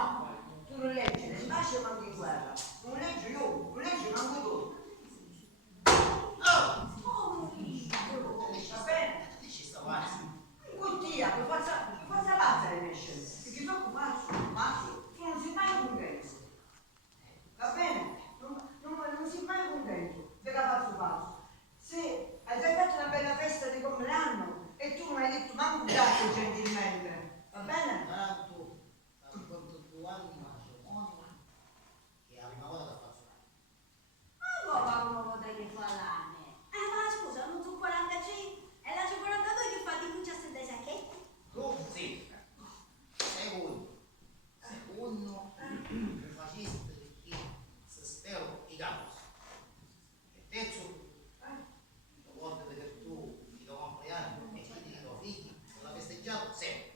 No, tu non leggi le pace manco in guerra. Non leggi io, non leggi manco tu. Oh! Va bene? Ci sta pazzo. Cottia, per forza pazza le mesce. Perché sono pazzo, tu non sei mai contento. Va bene? Non sei mai contento della pazzo. Se hai già fatto una bella festa di compleanno e tu non hai detto manco grazie gentilmente, va bene? Tanto, quanto 2 anni matrimonio, che è la prima volta che faccio Ma come vuoi che fa l'anno? Ma scusa, non sono 45 e la 42 che fa di buccia a 7 sacchetti? tu sì. Secondo il fascista perché se spero i capi. E terzo, lo voglio vedere tu, il tuo compleanno e i tuoi figli, con la festeggiata sempre.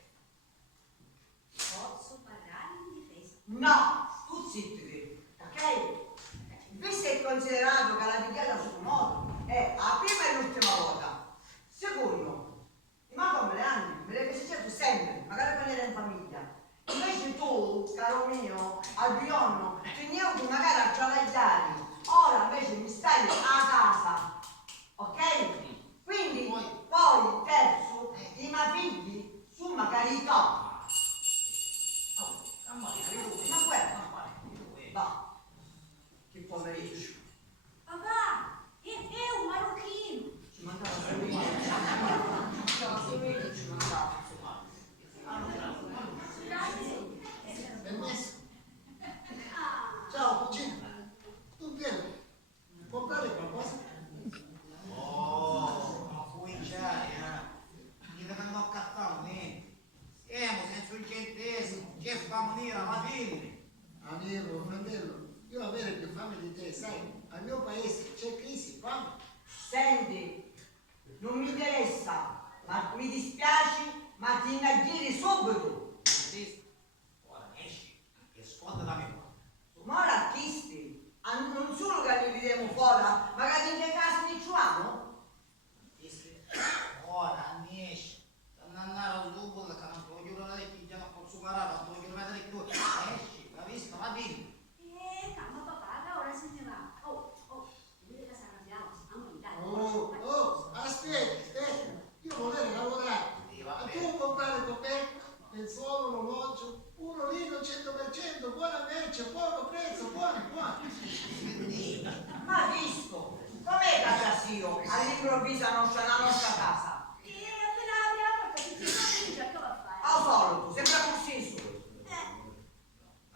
Posso parlare in difesa? No, tu zitti, ok? Visto è considerato che la richiesta sul modo è la prima e l'ultima volta. Secondo, ma compleanni me le festeggiato sempre, magari quando ero in famiglia. Invece tu, caro mio, al bionno, finivo magari a travagliare. Ora invece mi stai a casa, ok? Quindi poi terzo, i miei figli su magari top. Ma guarda, va, che pomeriggio. Papà, è un marocchino. Ci mancava solo ci mancava. Permesso? Ah, Ciao cugina, tu vieni, comprare qualcosa? Oh, ma cominciare, mi devono accattare niente. Siamo senza un centesimo, che fa venire la mattina. Amico, fratello, io avere più fame di te, sai, al mio paese c'è crisi, fame. Senti, non mi interessa, ma mi dispiace, ma ti innaggiri subito. Ora esci e sfonda da me qua. Ma ora artisti, non solo che li vediamo fuori, ma che in che casa ne troviamo? Ora ne esci. Non andare subito, che non ti voglio vedere che già non posso parare, non ti voglio vedere più. Esci, capisco, va bene. calma papà, che ora se ne va. Vedete che sarà andiamo, andiamo in Italia. Oh, aspetta, io volevo lavorare. Ma tu comprare con me nel suolo, l'orologio, uno lì 100%, buona merce, buono prezzo, buono. Ma visto, com'è casa io all'improvviso la nostra casa? Appena apri la porta, ti si già che va a fare? Al solito, sembra così su.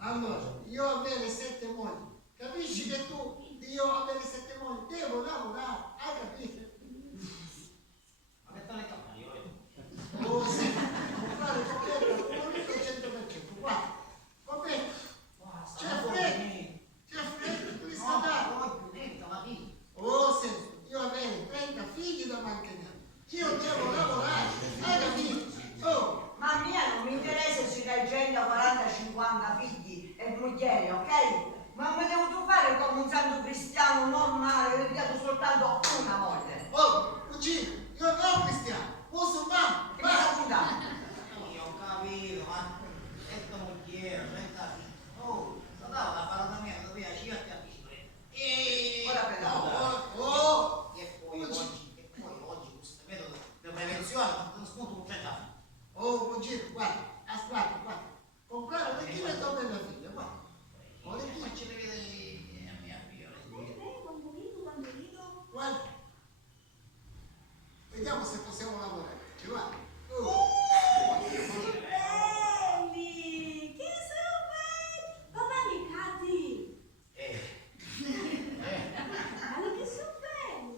Allora, io avere 7 mogli, capisci che tu, io avere 7 mogli, devo lavorare, hai capito? Ma che tale campagna io vedo? Oh sì, comprare coperta, uno lì 100%, guarda, vabbè, c'è freddo, tu riscaldato. Oh sì, io avere 30 figli da mantenere, io devo lavorare, hai capito? Oh! Ma mia non mi interessa se dai 100, 40, 50 figli e mogli, ok? Ma mi devo fare come un santo cristiano normale che ho pigliato soltanto una moglie. Oh, cugino, io non cristiano, musulmano, Che mi sta puntando? io ho capito, ma questa mogliera, questa oh, sto dando la parola mia, dove a ci Ora per la e poi oggi questo metodo di prevenzione non sconto un centavo. Oh, cugino, guarda, guarda, comprare le chile e dove la figlia, guarda. Ma ce le vede a mia figlia. Quando rido. Guarda, vediamo se possiamo lavorare, ci va? Belli! Che super! Papà mi cadi! Ma che sono belli!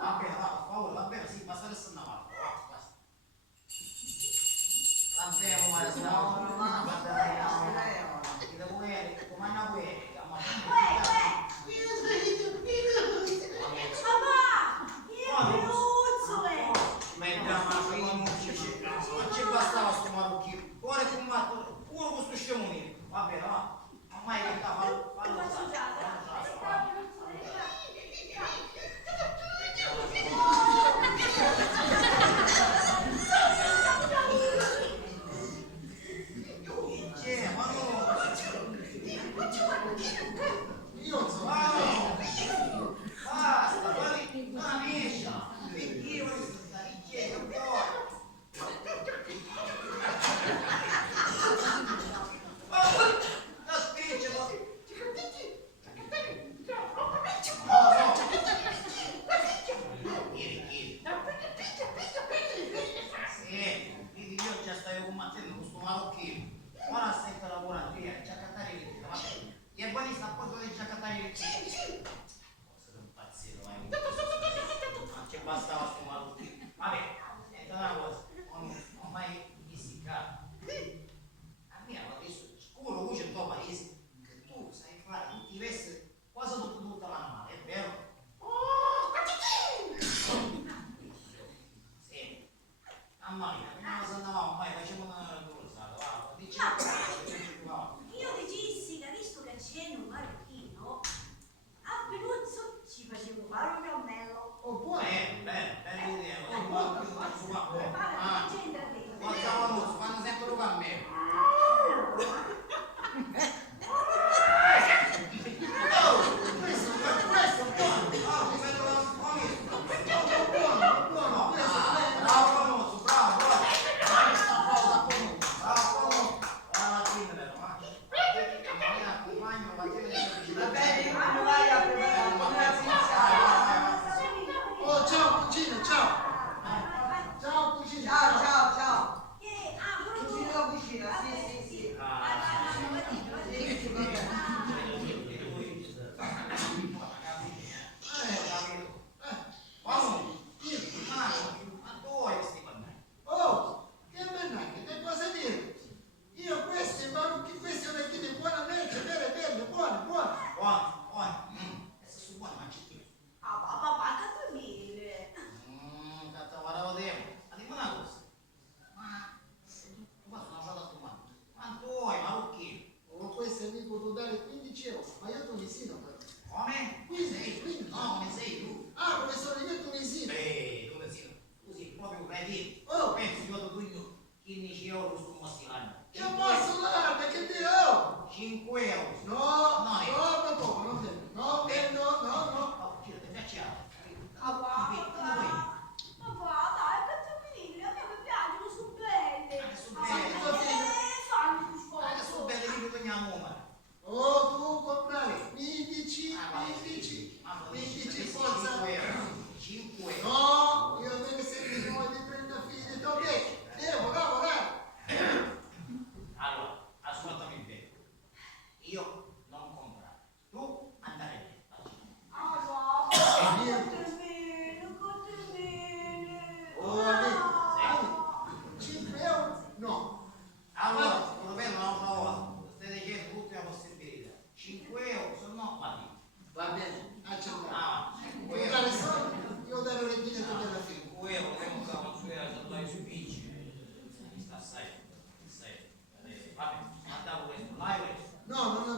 Va bene, va, per favore, va bene, sì, basta adesso andiamo avanti, basta. Andiamo, ma adesso Papà! Che bruzzole! non ci bastava sto marocchino, ora come matto, uno questo scemo mio, va bene, va, ormai che sta, fallo occhio. Ora sento la buonanteria, già cantare le tire, vabbè. Gli è buonissimo a posto di già cantare le tire. Cosa un pazzino, ma che bastava sto malucchino. Vabbè, senta una cosa, non mai disiccato. A me adesso scuro luce in tuo paese, che tu sai fare tutti i vesti, quasi tutta la male, è vero? Sì. Mamma mia, che cosa andavamo mai, facciamo una dorsata, va, dici Io dicissi che visto che c'è un marocchino, a Penuzzo ci facevo fare un cammello. Oh, buono. bene idea, buono. Guarda, che c'entra te? quando sento lo cammino. Questo è buono. Va bene, io me ne vai a preparare una pizza. Oh, ciao cugino, ciao. Ciao cugino. Ciao. Pure tu? Cucino vicino, sì. Oh, che mannaggia, che cosa dire? Io questi marocchi, questi orecchini buonamente, belle, buone. Papà, che tu dire? Oh, questo mi può dare 15 euro, ma io tunisino però. Come? 15. No, come sei tu? Ah, come sono io tunisino? Come sei? Così, proprio credito. Oh. Penso io do 15 euro su un mossilano. Io posso dare, che dire, oh! 5 euro. No, No, non bene. No. Oh, gira, ti piaceva. Papà, dai, che tu mi a me mi piacciono su belle. Su belle. Fanno più Su sforzo. belle di tutto andiamo, ma. Oh, tu comprare 15, forza. 5 euro. No, io deve essere di 30 figli di tuo vecchio. Devo lavorare. Allora, ascoltami bene. Io non comprare. Tu andare bene. Papà, che bene. Oh, amico. 5 euro? No. Allora, lo vedo un'altra volta. Stai dicendo tutte le possibilità. 5 euro, se no, va Va bene, accettato. Ah, 5 Vuoi euro. dare soldi? Io darò le biglietto della fine. 5 euro, che non stavo studiando, dai sui bici. Mi sta assai. Vabbè, mandavo questo, vai questo. No, non